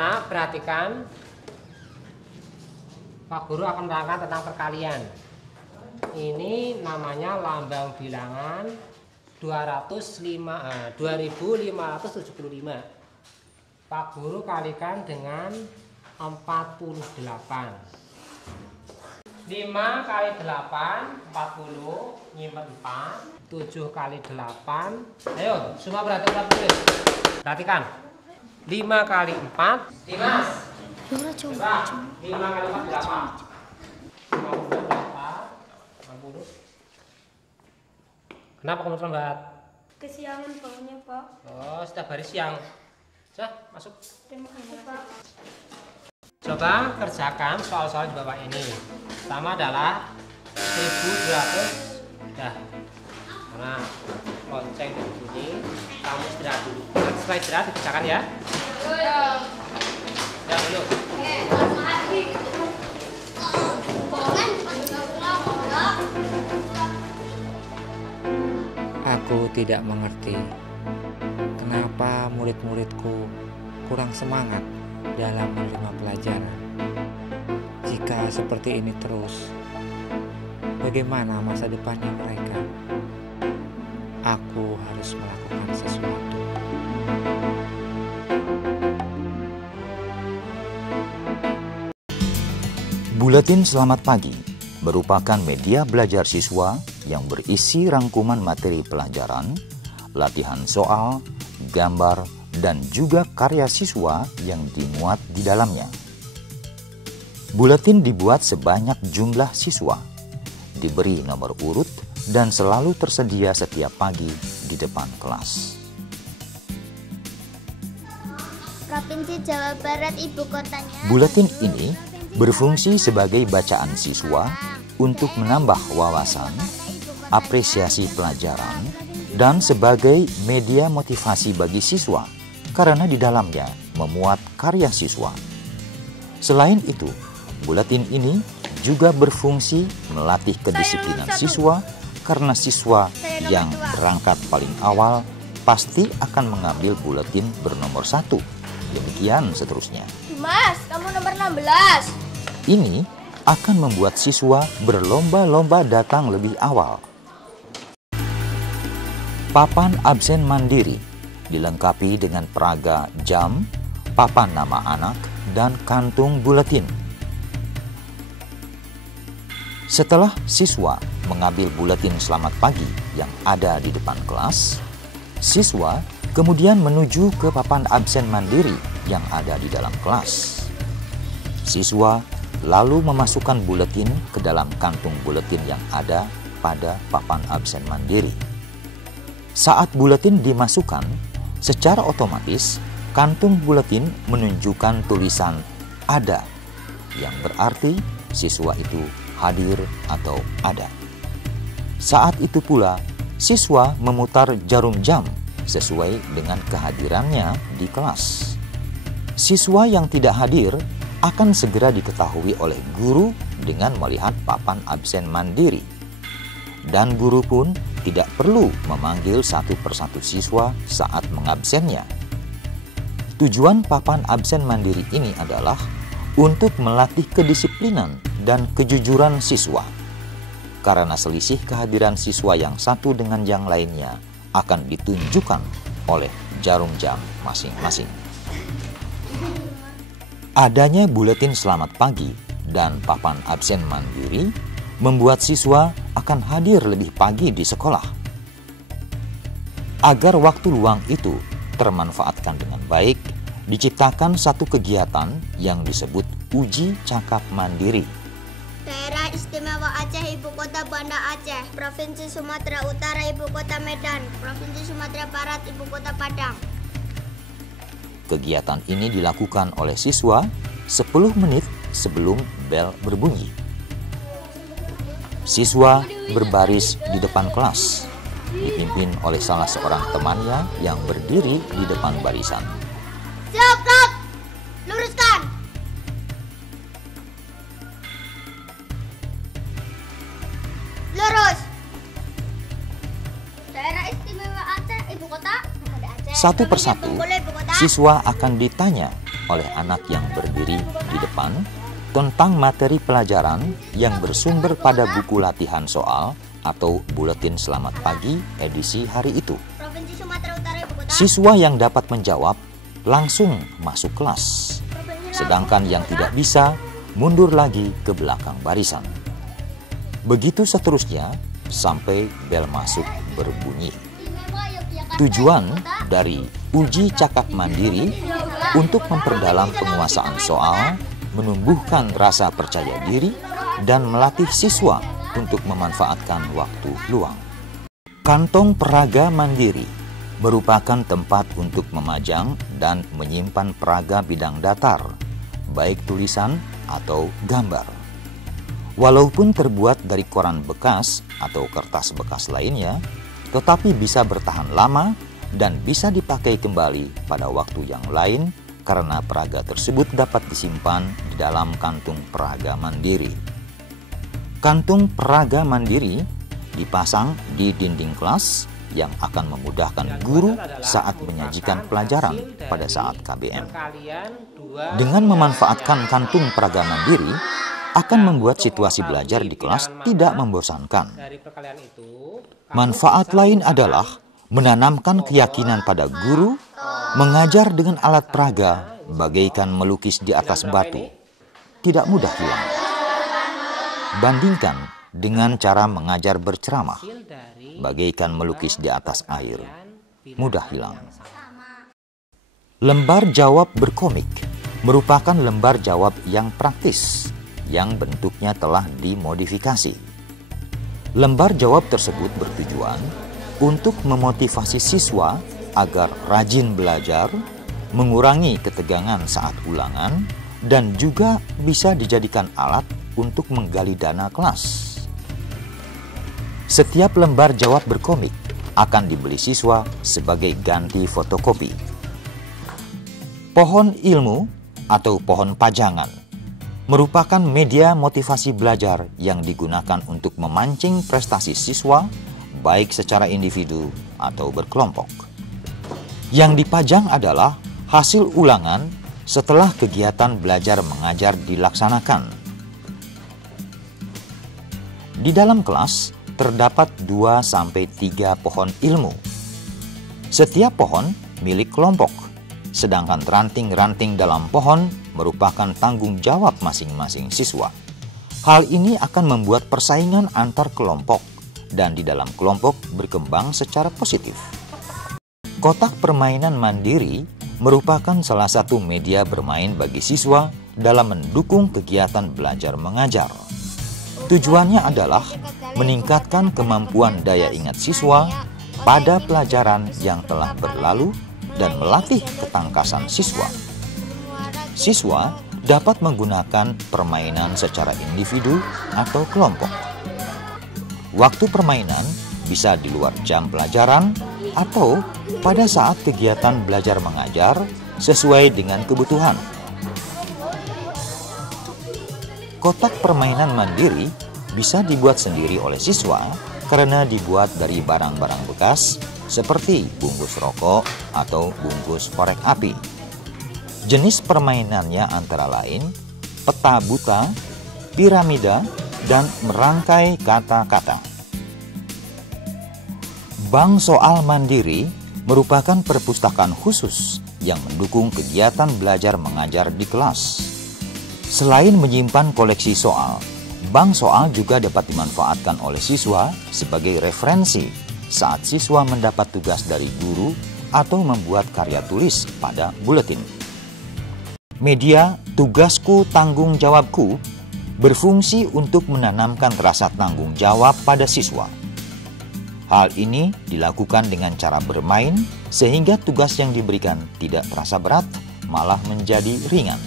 Nah, perhatikan, Pak Guru akan menerangkan tentang perkalian. Ini namanya lambang bilangan 2575. Pak Guru kalikan dengan 48. 5 kali 8, 40, nyimpen 4, 7 kali 8. Ayo, semua perhatikan. Perhatikan. 5 kali 4, Dimas. Coba. 5 kali 4 berapa? 50 berapa? 60. Kenapa kamu terlambat? Kesiangan baunya, Pak. Oh, setiap hari siang. Sudah, masuk. Terima kasih, Pak. Coba kerjakan soal-soal di bawah ini. Pertama adalah 1200. Dah. Nah, lonceng berbunyi. Kamu istirahat dulu. Nanti setelah istirahat dikerjakan ya. Ya dulu. Aku tidak mengerti kenapa murid-muridku kurang semangat dalam menerima pelajaran. Jika seperti ini terus, bagaimana masa depannya mereka? Aku harus melakukan sesuatu. Buletin Selamat Pagi merupakan media belajar siswa yang berisi rangkuman materi pelajaran, latihan soal, gambar, dan juga karya siswa yang dimuat di dalamnya. Buletin dibuat sebanyak jumlah siswa, diberi nomor urut, dan selalu tersedia setiap pagi di depan kelas. Provinsi Jawa Barat ibu kotanya. Buletin ini berfungsi sebagai bacaan siswa untuk menambah wawasan, apresiasi pelajaran, dan sebagai media motivasi bagi siswa karena di dalamnya memuat karya siswa. Selain itu, buletin ini juga berfungsi melatih kedisiplinan siswa karena siswa yang berangkat paling awal pasti akan mengambil buletin bernomor 1. Demikian seterusnya. Mas, kamu nomor 16. Ini akan membuat siswa berlomba-lomba datang lebih awal. Papan absen mandiri dilengkapi dengan peraga jam, papan nama anak, dan kantung buletin. Setelah siswa mengambil buletin selamat pagi yang ada di depan kelas, siswa kemudian menuju ke papan absen mandiri yang ada di dalam kelas. Siswa lalu memasukkan buletin ke dalam kantung buletin yang ada pada papan absen mandiri. Saat buletin dimasukkan, secara otomatis kantung buletin menunjukkan tulisan ada, yang berarti siswa itu hadir atau ada. Saat itu pula, siswa memutar jarum jam sesuai dengan kehadirannya di kelas. Siswa yang tidak hadir akan segera diketahui oleh guru dengan melihat papan absen mandiri. Dan guru pun tidak perlu memanggil satu persatu siswa saat mengabsennya. Tujuan papan absen mandiri ini adalah untuk melatih kedisiplinan dan kejujuran siswa. Karena selisih kehadiran siswa yang satu dengan yang lainnya akan ditunjukkan oleh jarum jam masing-masing. Adanya buletin selamat pagi dan papan absen mandiri membuat siswa akan hadir lebih pagi di sekolah. Agar waktu luang itu termanfaatkan dengan baik, diciptakan satu kegiatan yang disebut uji cakap mandiri. Daerah Istimewa Aceh, Ibu Kota Banda Aceh. Provinsi Sumatera Utara, Ibu Kota Medan. Provinsi Sumatera Barat, Ibu Kota Padang. Kegiatan ini dilakukan oleh siswa 10 menit sebelum bel berbunyi. Siswa berbaris di depan kelas, dipimpin oleh salah seorang temannya yang berdiri di depan barisan. Siap, luruskan. Lurus. Daerah Istimewa Aceh, Ibu Kota. Satu persatu, siswa akan ditanya oleh anak yang berdiri di depan tentang materi pelajaran yang bersumber pada buku latihan soal atau buletin selamat pagi edisi hari itu. Provinsi Sumatera Utara Ibu Kota. Siswa yang dapat menjawab langsung masuk kelas, sedangkan yang tidak bisa mundur lagi ke belakang barisan. Begitu seterusnya sampai bel masuk berbunyi. Tujuan dari uji cakap mandiri untuk memperdalam penguasaan soal, menumbuhkan rasa percaya diri, dan melatih siswa untuk memanfaatkan waktu luang. Kantong peraga mandiri merupakan tempat untuk memajang dan menyimpan peraga bidang datar, baik tulisan atau gambar. Walaupun terbuat dari koran bekas atau kertas bekas lainnya, tetapi bisa bertahan lama dan bisa dipakai kembali pada waktu yang lain karena peraga tersebut dapat disimpan di dalam kantung peraga mandiri. Kantung peraga mandiri dipasang di dinding kelas yang akan memudahkan guru saat menyajikan pelajaran pada saat KBM. Dengan memanfaatkan kantung peraga mandiri akan membuat situasi belajar di kelas tidak membosankan. Manfaat lain adalah menanamkan keyakinan pada guru mengajar dengan alat peraga bagaikan melukis di atas batu, tidak mudah hilang. Bandingkan dengan cara mengajar berceramah, bagaikan melukis di atas air, mudah hilang. Lembar jawab berkomik merupakan lembar jawab yang praktis, yang bentuknya telah dimodifikasi. Lembar jawab tersebut bertujuan untuk memotivasi siswa agar rajin belajar, mengurangi ketegangan saat ulangan, dan juga bisa dijadikan alat untuk menggali dana kelas. Setiap lembar jawab berkomik akan dibeli siswa sebagai ganti fotokopi. Pohon ilmu atau pohon pajangan merupakan media motivasi belajar yang digunakan untuk memancing prestasi siswa, baik secara individu atau berkelompok. Yang dipajang adalah hasil ulangan setelah kegiatan belajar mengajar dilaksanakan. Di dalam kelas terdapat 2-3 pohon ilmu. Setiap pohon milik kelompok, sedangkan ranting-ranting dalam pohon merupakan tanggung jawab masing-masing siswa. Hal ini akan membuat persaingan antar kelompok dan di dalam kelompok berkembang secara positif. Kotak permainan mandiri merupakan salah satu media bermain bagi siswa dalam mendukung kegiatan belajar mengajar. Tujuannya adalah meningkatkan kemampuan daya ingat siswa pada pelajaran yang telah berlalu dan melatih ketangkasan siswa. Siswa dapat menggunakan permainan secara individu atau kelompok. Waktu permainan bisa di luar jam pelajaran atau pada saat kegiatan belajar mengajar sesuai dengan kebutuhan. Kotak permainan mandiri bisa dibuat sendiri oleh siswa karena dibuat dari barang-barang bekas seperti bungkus rokok atau bungkus korek api. Jenis permainannya antara lain peta buta, piramida, dan merangkai kata-kata. Bank soal mandiri merupakan perpustakaan khusus yang mendukung kegiatan belajar mengajar di kelas. Selain menyimpan koleksi soal, bank soal juga dapat dimanfaatkan oleh siswa sebagai referensi saat siswa mendapat tugas dari guru atau membuat karya tulis pada buletin. Media tugasku tanggung jawabku berfungsi untuk menanamkan rasa tanggung jawab pada siswa. Hal ini dilakukan dengan cara bermain sehingga tugas yang diberikan tidak terasa berat, malah menjadi ringan.